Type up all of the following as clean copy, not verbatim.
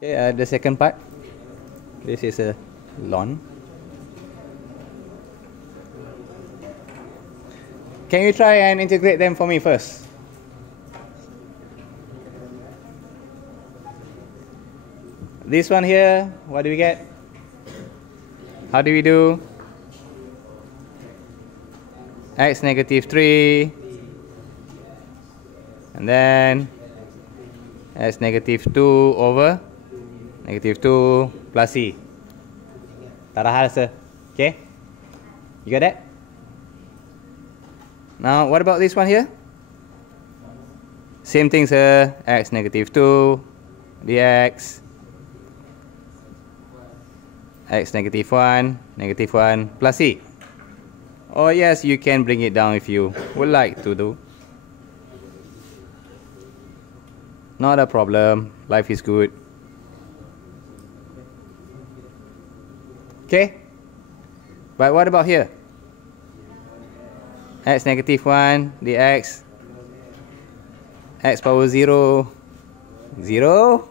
Okay, the second part. This is a lawn. Can you try and integrate them for me first? This one here, what do we get? How do we do? X negative 3. And then x negative 2 over negative 2 plus C. Tak ada hal, sir. Okay? You got that? Now, what about this one here? Same thing, sir. X negative 2 dx. X negative 1 plus C. Oh yes, you can bring it down if you would like to do. Not a problem. Life is good. Okay? But what about here? X negative 1 dx. X power 0. 0.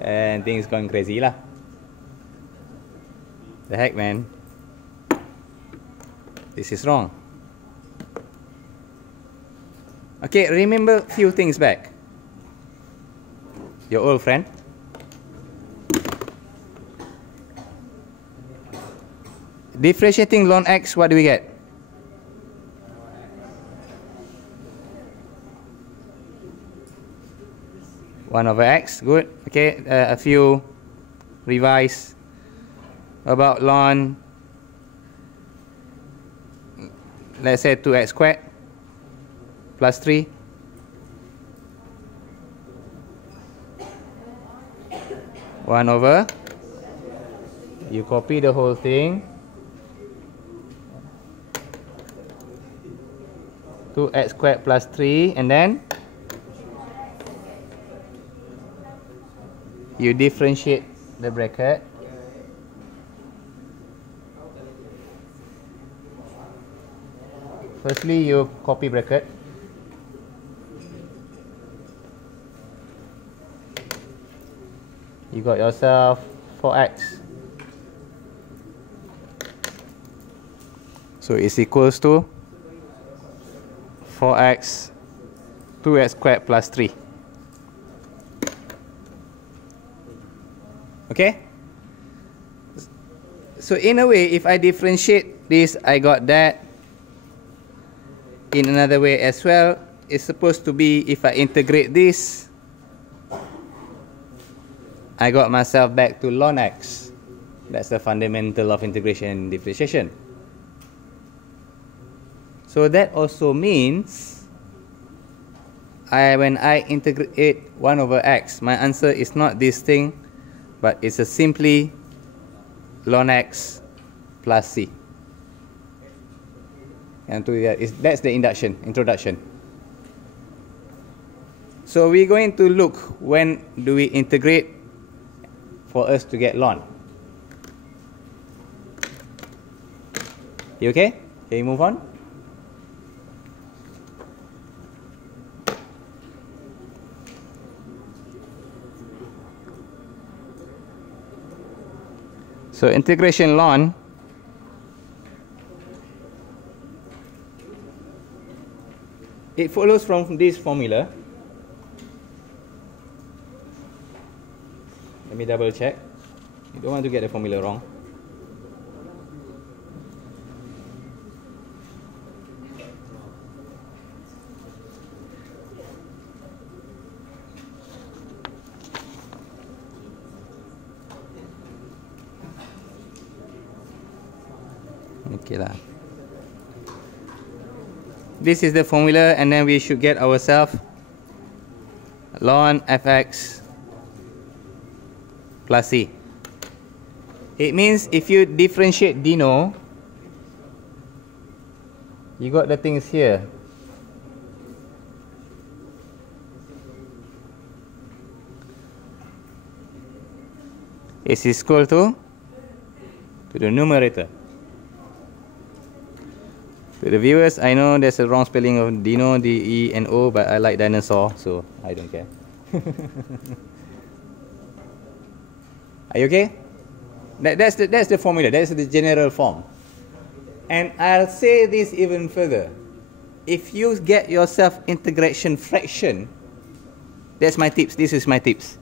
And things going crazy lah. The heck, man. This is wrong. Okay, remember few things back. Your old friend. Differentiating ln x, what do we get? One over x, good. Okay, a few revise about ln, let's say 2x squared plus 3. One over, you copy the whole thing, 2x squared plus 3, and then you differentiate the bracket. Firstly, you copy bracket. You got yourself 4x. So it's equals to 4x 2x squared plus 3. Okay? So in a way, if I differentiate this, I got that. In another way as well, it's supposed to be, if I integrate this, I got myself back to ln x. That's the fundamental of integration and differentiation. So that also means when I integrate 1 over x, my answer is not this thing, but it's a simply ln x plus c. And that's the introduction. So we're going to look when do we integrate for us to get ln. You okay? Can you move on? So integration ln it follows from this formula. Let me double check. You don't want to get the formula wrong. Okay lah. This is the formula, and then we should get ourselves ln fx plus c. It means if you differentiate deno, you got the things here. Is equal to the numerator. To the viewers, I know there's a wrong spelling of dino, D-E-N-O, but I like dinosaur, so I don't care. Are you okay? That's the formula. That's the general form. And I'll say this even further. If you get yourself integration fraction, that's my tips. This is my tips.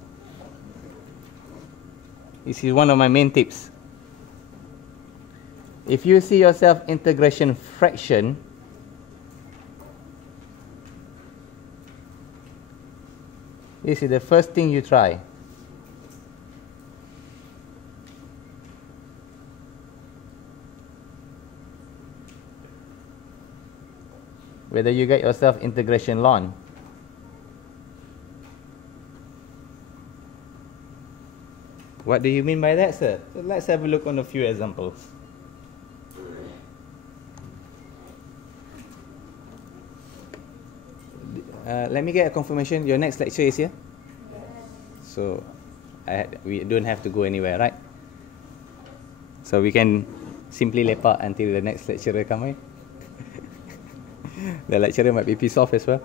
This is one of my main tips. If you see yourself integration fraction, this is the first thing you try. Whether you get yourself integration ln. What do you mean by that, sir? So let's have a look on a few examples. Let me get a confirmation. Your next lecture is here? So we don't have to go anywhere, right? So we can simply lepak until the next lecturer comes in. The lecturer might be pissed off as well.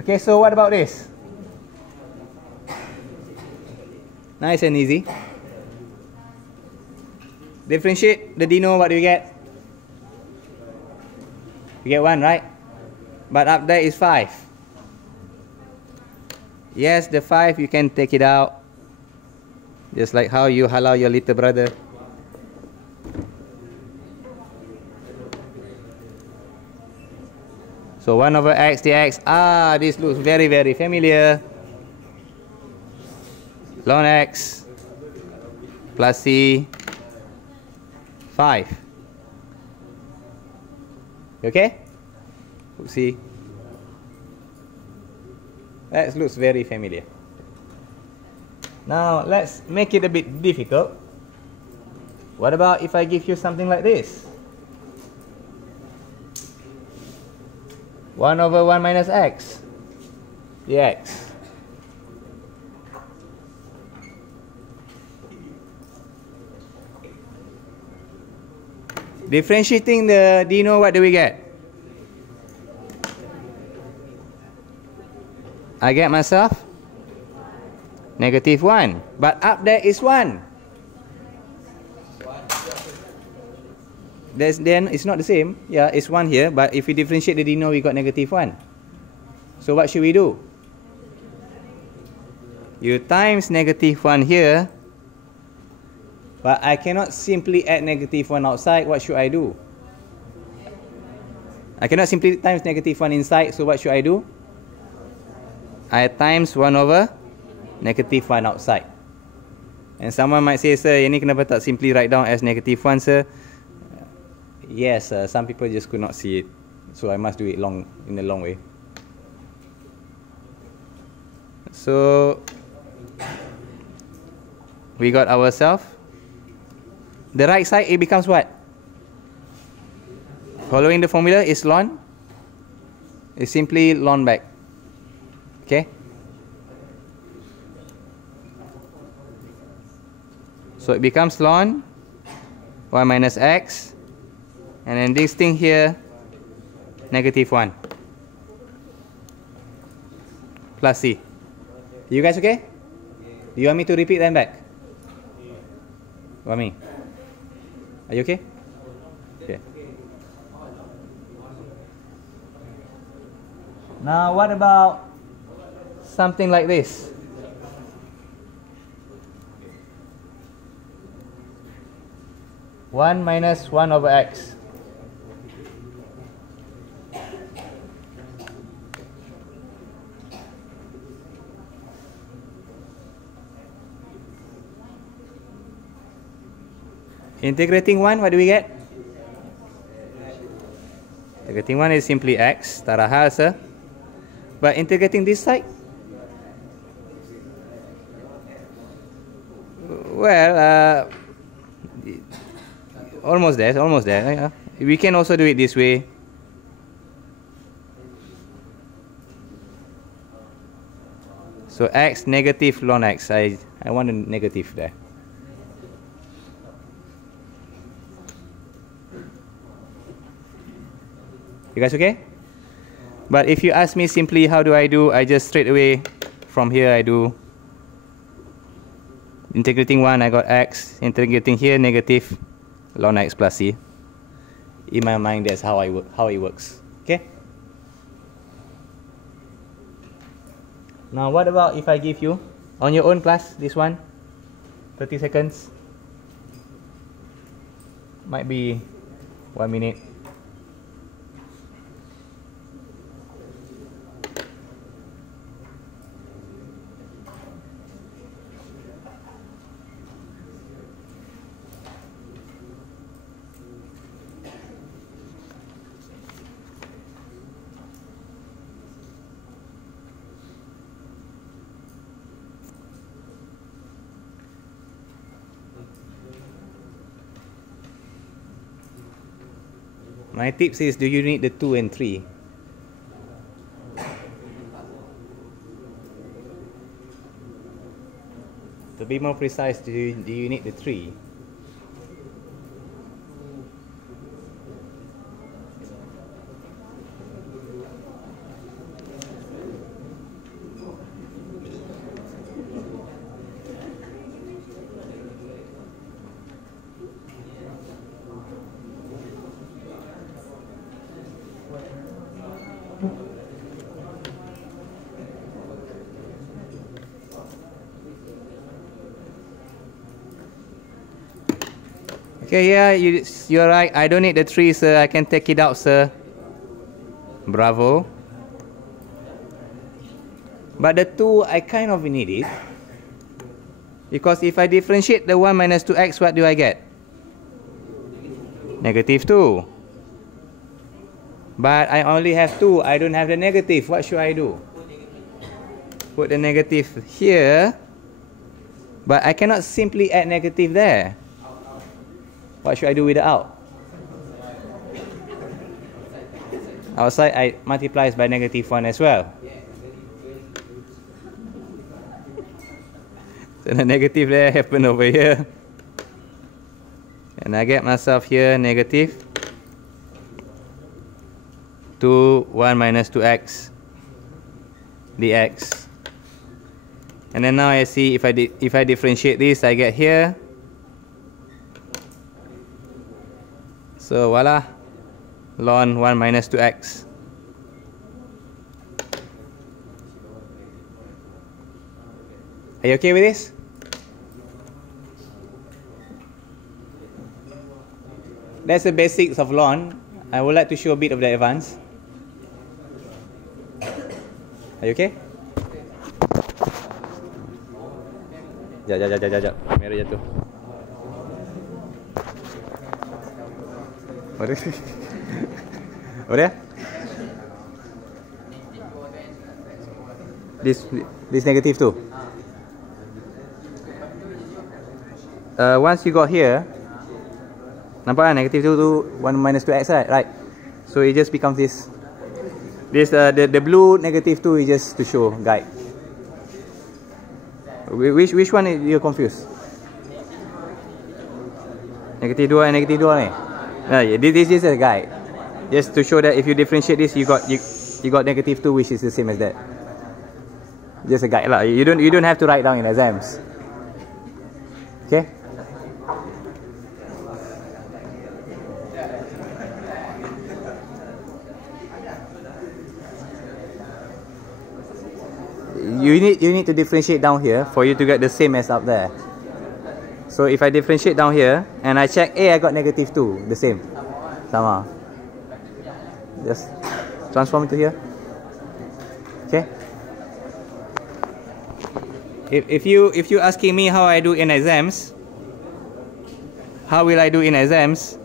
Okay, so what about this? Nice and easy. Differentiate the deno, what do you get? You get 1, right? But up there is 5. Yes, the 5, you can take it out. Just like how you halal your little brother. So 1 over x dx. Ah, this looks very, very familiar. Ln x plus c 5. Okay? See? That looks very familiar. Now, let's make it a bit difficult. What about if I give you something like this? 1 over 1 minus x dx. Differentiating the deno, what do we get? I get myself negative 1. But up there is 1. Then it's not the same. Yeah, it's 1 here. But if we differentiate the deno, we got negative 1. So what should we do? You times negative 1 here. But I cannot simply add negative 1 outside. What should I do? I cannot simply times negative 1 inside. So what should I do? I times 1 over negative 1 outside. And someone might say, sir, ini kenapa tak simply write down as negative 1, sir? Yes, some people just could not see it. So I must do it in a long way. So we got ourselves. The right side, it becomes what? Following the formula is ln. It's simply ln back. Okay? So it becomes ln y minus x. And then this thing here, negative 1. Plus c. You guys okay? Do you want me to repeat them back? Want me? Are you okay? Okay. Now what about something like this? One minus 1 over x. Integrating 1, what do we get? Integrating 1 is simply x, tak ada hal, sir. But integrating this side? Well, almost there, almost there. We can also do it this way. So x negative ln x. I want a negative there. You guys okay? But if you ask me simply how do, I just straight away from here I do integrating 1, I got x, integrating here negative ln x plus c. In my mind, that's how it works. Okay? Now what about if I give you on your own class this one 30 seconds, might be 1 minute. My tips is, do you need the 2 and 3? To be more precise, do you need the 3? Okay, yeah, you're right. I don't need the 3, sir. I can take it out, sir. Bravo. But the 2, I kind of need it. Because if I differentiate the 1 minus 2x, what do I get? Negative 2. But I only have 2. I don't have the negative. What should I do? Put the negative here. But I cannot simply add negative there. What should I do with the out? Outside, I multiply by negative 1 as well. So the negative there happen over here. And I get myself here negative 2, 1 minus 2x dx. And then now I see if I differentiate this, I get here. So voila, ln 1 minus 2x. Are you okay with this? That's the basics of ln. I would like to show a bit of the advance. Are you okay? Jap. Merah jatuh. What is it? What is this negative too? Once you got here, nampak kan negative 2 to 1 minus 2x, right? So it just becomes this. The blue negative 2 is just to show guide. Which one you're confused? Negative 2 and negative 2 ni. This is a guide, just to show that if you differentiate this, you got negative 2, which is the same as that. Just a guide lah. You don't have to write down in exams. Okay. You need to differentiate down here for you to get the same as up there. So if I differentiate down here and I check, I got negative 2, the same. Sama. Just transform it to here. Okay. If you asking me how I do in exams, how will I do in exams?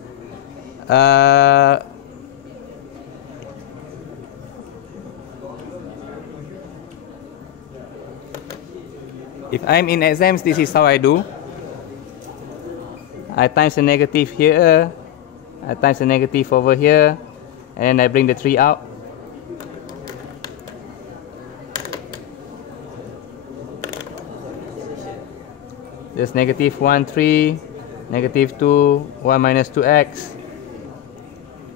If I'm in exams, this is how I do. I times the negative here, I times the negative over here, and I bring the 3 out. Just negative 1, 3, negative 2, 1 minus 2x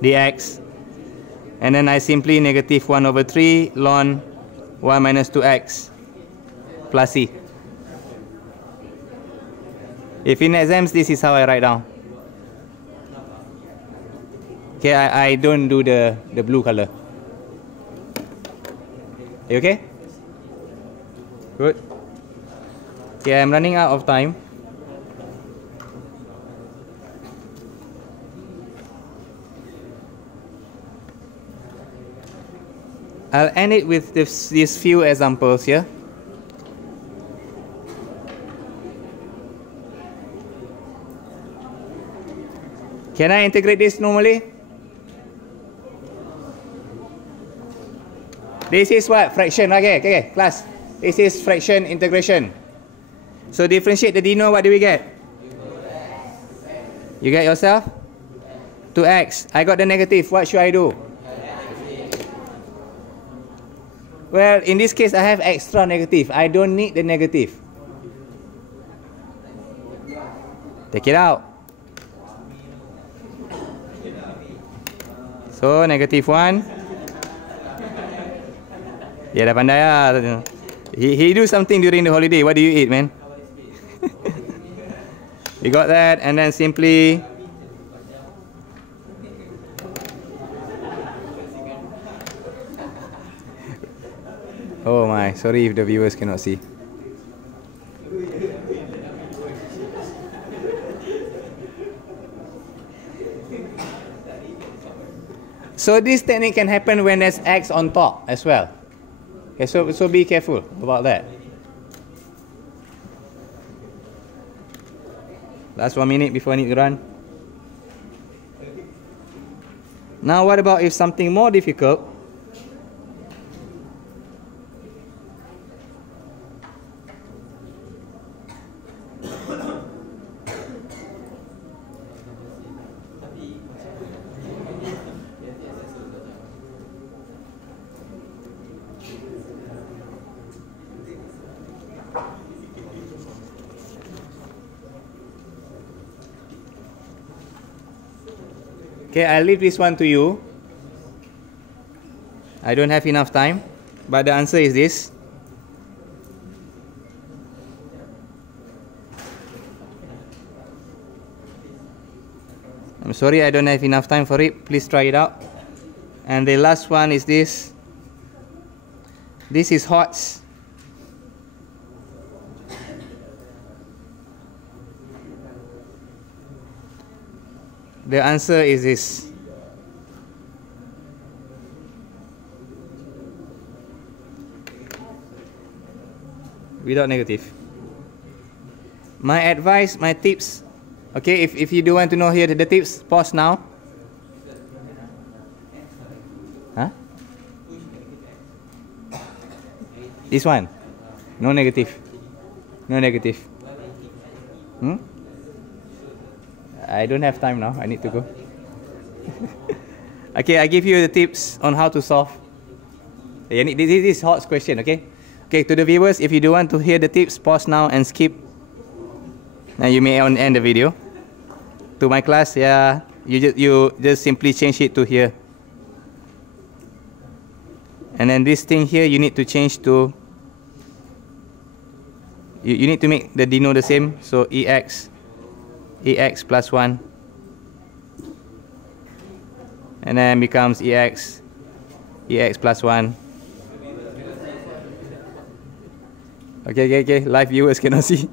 dx. And then I simply negative 1 over 3 ln 1 minus 2x plus c. If in exams, this is how I write down. Okay, I don't do the blue color. You okay? Good. Okay, I'm running out of time. I'll end it with these few examples here. Can I integrate this normally? This is what? Fraction. Okay, class. This is fraction integration. So differentiate the deno, what do we get? You get yourself? 2x. I got the negative. What should I do? Well, in this case, I have extra negative. I don't need the negative. Take it out. So, negative 1. Dia dah pandai lah. He do something during the holiday. What do you eat, man? You got that, and then simply oh my, sorry if the viewers cannot see. So this technique can happen when there's x on top as well. Okay, so be careful about that. Last 1 minute before I need to run. Now what about if something more difficult? Okay, I'll leave this one to you. I don't have enough time, but the answer is this. I'm sorry I don't have enough time for it. Please try it out. And the last one is this. This is HOTS. The answer is this. Without negative. My advice, my tips. Okay, if you do want to know here the tips, pause now. Huh? This one. No negative. No negative. I don't have time now. I need to go. Okay, I give you the tips on how to solve. This is HOTS question, okay? Okay, to the viewers, if you do want to hear the tips, pause now and skip. Now you may end the video. To my class, yeah, you just simply change it to here. And then this thing here, you need to change to. You need to make the deno the same. So EX plus 1, and then becomes EX plus 1. Okay. Live viewers cannot see.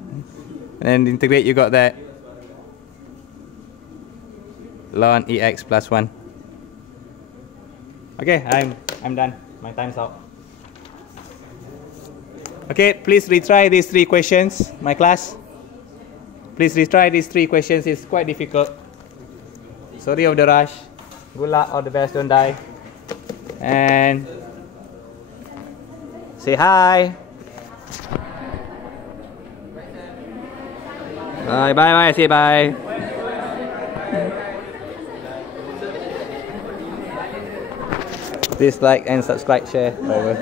And then integrate, you got that. Ln EX plus 1. Okay, I'm done. My time's out. Okay, please retry these 3 questions, my class. Please retry these 3 questions. It's quite difficult. Sorry of the rush. Good luck. All the best. Don't die. And say hi. Bye. Say bye. Please like and subscribe, share, whatever.